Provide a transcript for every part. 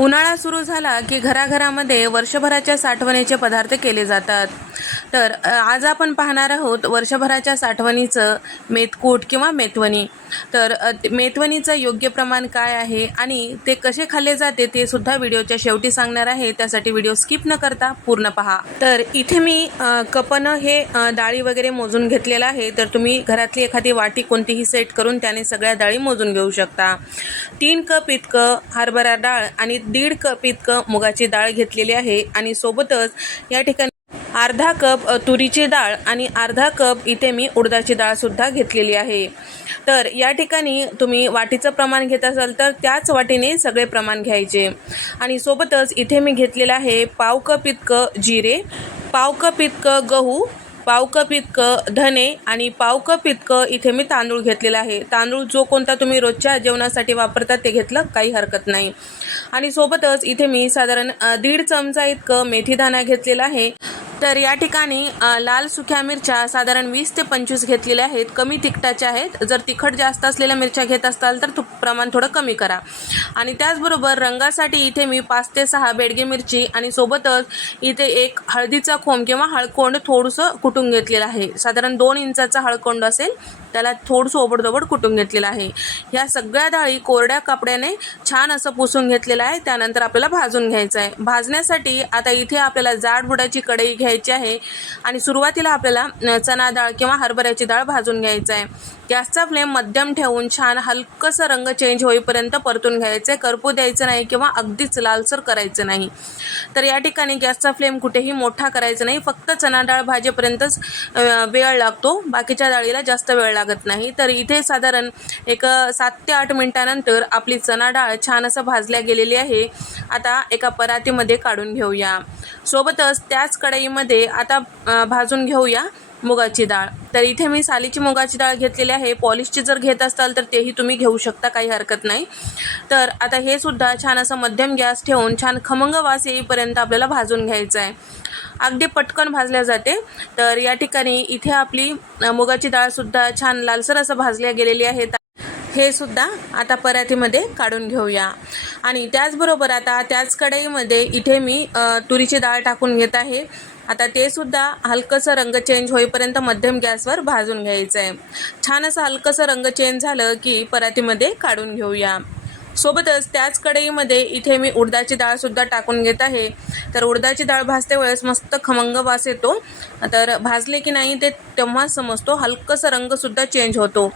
उन्हाळा सुरू झाला की घराघरामध्ये वर्षभराच्या साठवणीचे पदार्थ केले जातात. तर आज आपण पाहणार आहोत वर्षभराच्या साठवणीचं मेतकूट किंवा मेथवणी तर मेथवणीचं ते- योग्य प्रमाण काय आहे आणि ते कसे खाल्ले जाते ते सुद्धा व्हिडिओच्या शेवटी सांगणार आहे. त्यासाठी व्हिडिओ स्किप न करता पूर्ण पहा. तर इथे मी कपनं हे डाळी वगैरे मोजून घेतलेलं आहे. तर तुम्ही घरातली एखादी वाटी कोणतीही सेट करून त्याने सगळ्या डाळी मोजून घेऊ शकता. तीन कप इतकं हरभरा डाळ आणि दीड कप इतकं मुगाची डाळ घेतलेली आहे आणि सोबतच या ठिकाणी अर्धा कप तुरीची डाळ आणि अर्धा कप इथे मी उडदाची डाळसुद्धा घेतलेली आहे. तर या ठिकाणी तुम्ही वाटीचं प्रमाण घेत असाल तर त्याच वाटीने सगळे प्रमाण घ्यायचे. आणि सोबतच इथे मी घेतलेलं आहे पाव कप इतकं जिरे पाव कप इतकं गहू पाव कप इतकं धने आणि पाव कप इतकं इथे मी तांदूळ घेतलेला आहे. तांदूळ जो कोणता तुम्ही रोजच्या जेवणासाठी वापरता ते घेतलं काही हरकत नाही. आणि सोबतच इथे मी साधारण दीड चमचा इतकं मेथीदाणा घेतलेला आहे. तर या ठिकाणी लाल सुक्या मिरच्या साधारण वीस ते पंचवीस घेतलेल्या आहेत. कमी तिखटाच्या आहेत. जर तिखट जास्त असलेल्या मिरच्या घेत असाल तर तु प्रमाण थोडं कमी करा. आणि त्याचबरोबर रंगासाठी इथे मी पाच ते सहा बेडगी मिरची आणि सोबतच इथे एक हळदीचा खोम किंवा हळकोंड थोडंसं कुटून घेतलेलं आहे. साधारण दोन इंचाचा हळकोंड असेल त्याला थोडंसं ओबडधोबड कुटून घेतलेलं आहे. ह्या सगळ्या डाळी कोरड्या कपड्याने छान असं पुसून घेतलेलं आहे. त्यानंतर आपल्याला भाजून घ्यायचं आहे. भाजण्यासाठी आता इथे आपल्याला जाड बुडाची कढई घ्यायची आहे. आणि सुरुवातीला आपल्याला चना चणा डाळ किंवा हरभऱ्याची डाळ भाजून घ्यायचं आहे. गॅसचा फ्लेम मध्यम ठेवून छान हलकंसं रंग चेंज होईपर्यंत परतून घ्यायचं आहे. करपू द्यायचं नाही किंवा अगदीच लालसर करायचं नाही. तर या ठिकाणी गॅसचा फ्लेम कुठेही मोठा करायचा नाही. फक्त चणा डाळ भाजेपर्यंतच वेळ लागतो. बाकीच्या डाळीला जास्त वेळ लागत नाही. तर इथे साधारण एक सात ते आठ मिनिटानंतर आपली चणा डाळ छान असं भाजल्या गेलेली आहे. आता एका परातीमध्ये काढून घेऊया. सोबतच त्याच कढईमध्ये आता भाजून घेऊया मुगाची डाळ. तर इथे मी सालीची मुगाची डाळ घेतलेली आहे. पॉलिशची जर घेत असाल तर तेही तुम्ही घेऊ शकता काही हरकत नाही. तर आता हे सुद्धा छान असं मध्यम गॅस ठेवून छान खमंग वास येईपर्यंत आपल्याला भाजून घ्यायचं आहे. अगदी पटकन भाजल्या जाते. तर या ठिकाणी इथे आपली मुगाची डाळसुद्धा छान लालसर असं भाजल्या गेलेली आहे. हे सुद्धा आता परातीमध्ये काढून घेऊया. आणि त्याचबरोबर आता त्याच कढईमध्ये इथे मी तुरीची डाळ टाकून घेत आहे. आता ते सुद्धा हलकंसं रंग चेंज होईपर्यंत मध्यम गॅसवर भाजून घ्यायचं आहे छान असं हलकंसं रंग चेंज झालं की परातीमध्ये काढून घेऊया. सोबतच त्याच कढईमध्ये इथे मी उडदाची डाळसुद्धा टाकून घेत आहे. तर उडदाची डाळ भाजते वेळेस मस्त खमंग वास येतो. तर भाजले की नाही ते तेव्हाच समजतो हलकंसं रंगसुद्धा चेंज होतो.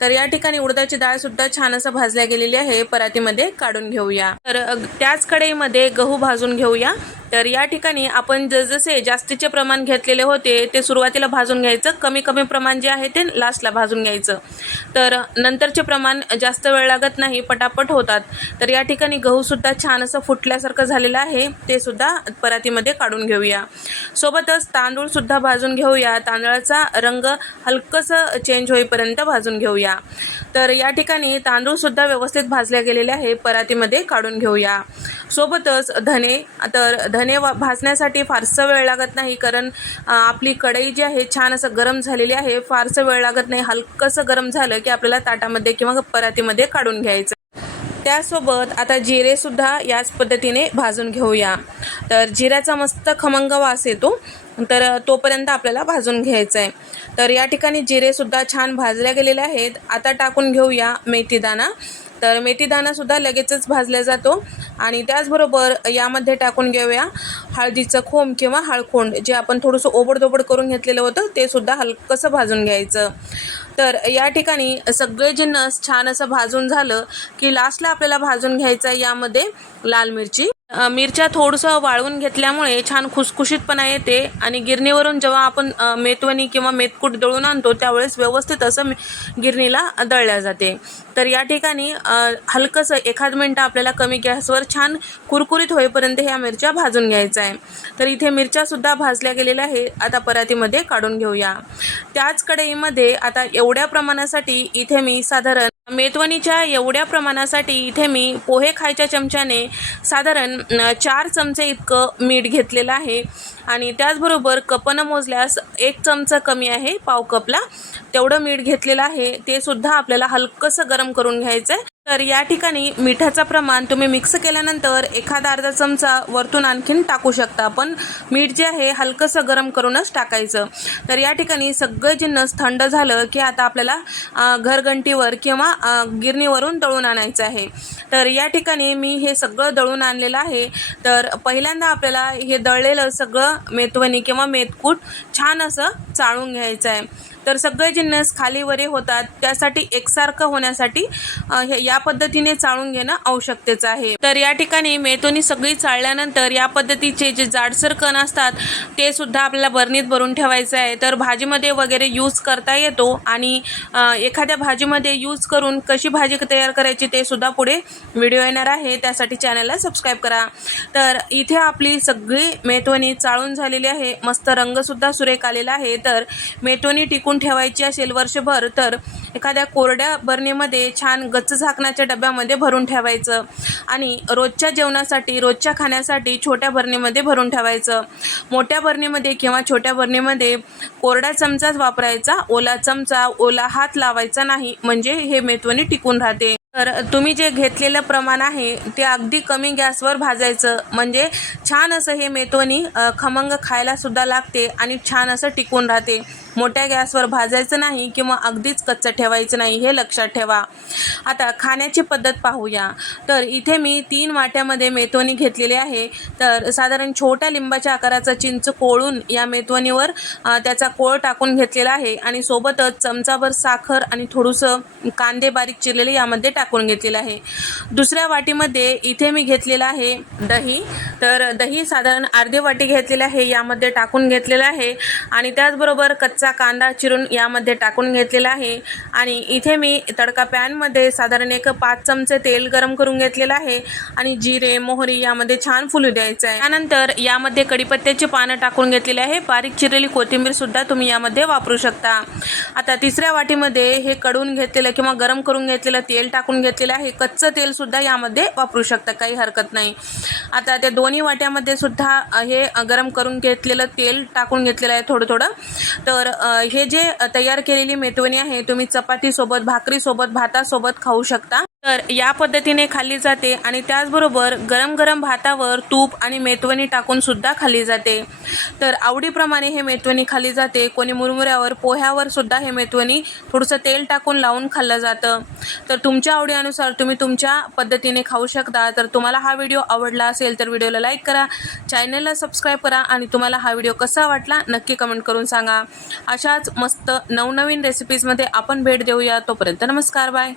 तर या ठिकाणी उडदाची डाळसुद्धा छान असं भाजल्या गेलेली आहे. परातीमध्ये काढून घेऊया. तर त्याच कढईमध्ये गहू भाजून घेऊया. तर या ठिकाणी आपण जसजसे जास्तीचे प्रमाण घेतलेले होते ते सुरुवातीला भाजून घ्यायचं. कमी कमी प्रमाण जे आहे ते लास्टला भाजून घ्यायचं. तर नंतरचे प्रमाण जास्त वेळ लागत नाही पटापट होतात. तर या ठिकाणी गहूसुद्धा छान असं फुटल्यासारखं झालेलं आहे. ते सुद्धा परातीमध्ये काढून घेऊया. सोबतच तांदूळसुद्धा भाजून घेऊया. तांदळाचा रंग हलकंसं चेंज होईपर्यंत भाजून घेऊया. तर या ठिकाणी तांदूळसुद्धा व्यवस्थित भाजले गेलेले आहे परातीमध्ये काढून घेऊया. सोबतच धने तर धने वा भाजण्यासाठी फारसं वेळ लागत नाही कारण आपली कढई जी आहे छान असं गरम झालेली आहे. फारसं वेळ लागत नाही. हलकंसं गरम झालं की आपल्याला ताटामध्ये किंवा परातीमध्ये काढून घ्यायचं. त्यासोबत आता जिरेसुद्धा याच पद्धतीने भाजून घेऊया. तर जिऱ्याचा मस्त खमंग वास येतो. तर तोपर्यंत आपल्याला भाजून घ्यायचं आहे तर या ठिकाणी जिरेसुद्धा छान भाजल्या गेलेले आहेत. आता टाकून घेऊया मेथीदाणा तर मेथीदाणासुद्धा लगेचच भाजला जातो. आणि त्याचबरोबर यामध्ये टाकून घेऊया हळदीचं खोम किंवा हळखोंड. जे आपण थोडंसं ओबडधोबड करून घेतलेलं होतं ते सुद्धा हलकंसं भाजून घ्यायचं. तर या ठिकाणी सगळे जिन्नस छान असं भाजून झालं की लास्टला आपल्याला भाजून घ्यायचं आहे यामध्ये लाल मिरची. मिरच्या थोडंसं वाळवून घेतल्यामुळे छान खुसखुशीतपणा येते आणि गिरणीवरून जेव्हा आपण मेतवणी किंवा मेतकूट दळून आणतो त्यावेळेस व्यवस्थित असं गिरणीला दळल्या जाते. तर या ठिकाणी हलकंसं एखाद मिनटं आपल्याला कमी गॅसवर छान कुरकुरीत होईपर्यंत ह्या मिरच्या भाजून घ्यायचं आहे तर इथे मिरच्यासुद्धा भाजल्या गेलेल्या आहे आता परातीमध्ये काढून घेऊया. त्याच कढईमध्ये आता एवढ्या प्रमाणासाठी इथे मी साधारण मेतवणीच्या एवढ्या प्रमाणासाठी इथे मी पोहे खायच्या चमच्याने साधारण चार चमचे इतकं मीठ घेतलेलं आहे. आणि त्याचबरोबर कपनं मोजल्यास एक चमचा कमी आहे पाव कपला. तेवढं मीठ घेतलेलं आहे. ते सुद्धा आपल्याला हलकंसं गरम करून घ्यायचं आहे तर या ठिकाणी मिठाचं प्रमाण तुम्ही मिक्स केल्यानंतर एखादा अर्धा चमचा वरतून आणखीन टाकू शकता. पण मीठ जे आहे हलकंसं गरम करूनच टाकायचं. तर या ठिकाणी सगळं जिन्नस थंड झालं की आता आपल्याला घरघंटीवर किंवा गिरणीवरून दळून आणायचं आहे. तर या ठिकाणी मी हे सगळं दळून आणलेलं आहे. तर पहिल्यांदा आपल्याला हे दळलेलं सगळं मेथवणी किंवा मेतकूट छान असं चाळून घ्यायचं आहे. तर सगळे जिन्नस खाली वरे होतात त्यासाठी एकसारखं होण्यासाठी हे या पद्धतीने चाळून घेणं आवश्यकतेचं आहे. तर या ठिकाणी मेतोनी सगळी चाळल्यानंतर या पद्धतीचे जे जाडसर कण असतात ते सुद्धा आपल्याला बरणीत भरून ठेवायचं आहे. तर भाजीमध्ये वगैरे यूज करता येतो आणि एखाद्या भाजीमध्ये यूज करून कशी भाजी तयार करायची ते सुद्धा पुढे व्हिडिओ येणार आहे. त्यासाठी चॅनलला सबस्क्राईब करा. तर इथे आपली सगळी मेथोनी चाळून झालेली आहे. मस्त रंगसुद्धा सुरेख आलेला आहे. तर मेथोनी टिकून ठेवायची असेल वर्षभर तर एखाद्या कोरड्या बरणीमध्ये छान गच्च झाकणाच्या डब्यामध्ये भरून ठेवायचं. आणि रोजच्या जेवणासाठी रोजच्या खाण्यासाठी छोट्या बरणीमध्ये भरून ठेवायचं. मोठ्या बरणीमध्ये किंवा छोट्या बरणीमध्ये कोरडा चमचाच वापरायचा ओला चमचा ओला हात लावायचा नाही म्हणजे हे मेतवणी टिकून राहते. तर तुम्ही जे घेतलेलं प्रमाण आहे ते अगदी कमी गॅसवर भाजायचं. म्हणजे छान असं हे मेतवणी खमंग खायला सुद्धा लागते आणि छान असं टिकून राहते. मोठ्या गॅसवर भाजायचं नाही किंवा अगदीच कच्चं ठेवायचं नाही हे लक्षात ठेवा. आता खाण्याची पद्धत पाहूया. तर इथे मी तीन वाट्यामध्ये मेतवणी घेतलेली आहे. तर साधारण छोट्या लिंबाच्या आकाराचा चिंच कोळून या मेतवणीवर त्याचा कोळ टाकून घेतलेला आहे आणि सोबतच चमचाभर साखर आणि थोडंसं कांदे बारीक चिरलेले यामध्ये टाकून घेतलेलं आहे. दुसऱ्या वाटीमध्ये इथे मी घेतलेलं आहे दही. तर दही साधारण अर्धी वाटी घेतलेलं आहे यामध्ये टाकून घेतलेलं आहे आणि त्याचबरोबर कच्चा कांदा चिरून यामध्ये टाकून घेतलेला आहे. आणि इथे मी तडका पॅनमध्ये साधारण एक पाच चमचे तेल गरम करून घेतलेलं आहे. आणि जिरे मोहरी यामध्ये छान फुलू द्यायचं आहे. त्यानंतर यामध्ये कडीपत्त्याची पानं टाकून घेतलेली आहे. बारीक चिरलेली कोथिंबीर सुद्धा तुम्ही यामध्ये वापरू शकता. आता तिसऱ्या वाटीमध्ये हे कडून घेतलेलं किंवा गरम करून घेतलेलं तेल टाकून घेतलेलं आहे. कच्चं तेल सुद्धा यामध्ये वापरू शकता. काही हरकत नाही. आता त्या दोन्ही वाट्यामध्ये सुद्धा हे गरम करून घेतलेलं तेल टाकून घेतलेलं आहे थोडं थोडं. तर हे जे तयार केलेली मेटवणी आहे तुम्ही चपातीसोबत भाकरीसोबत भातासोबत खाऊ शकता. तर या पद्धतीने खाल्ली जाते आणि त्याचबरोबर गरम गरम भातावर तूप आणि मेथवणी टाकून सुद्धा खाल्ली जाते. तर आवडीप्रमाणे हे मेथवणी खाल्ली जाते. कोणी मुरमुऱ्यावर पोह्यावर सुद्धा हे मेतवणी थोडंसं तेल टाकून लावून खाल्लं जातं. तर तुमच्या आवडीनुसार तुम्ही तुमच्या पद्धतीने खाऊ शकता. तर तुम्हाला हा व्हिडिओ आवडला असेल तर व्हिडिओला लाईक करा चॅनलला सबस्क्राईब करा आणि तुम्हाला हा व्हिडिओ कसा वाटला नक्की कमेंट करून सांगा. अशाच मस्त नवनवीन रेसिपीजमध्ये आपण भेट देऊया. तोपर्यंत नमस्कार बाय.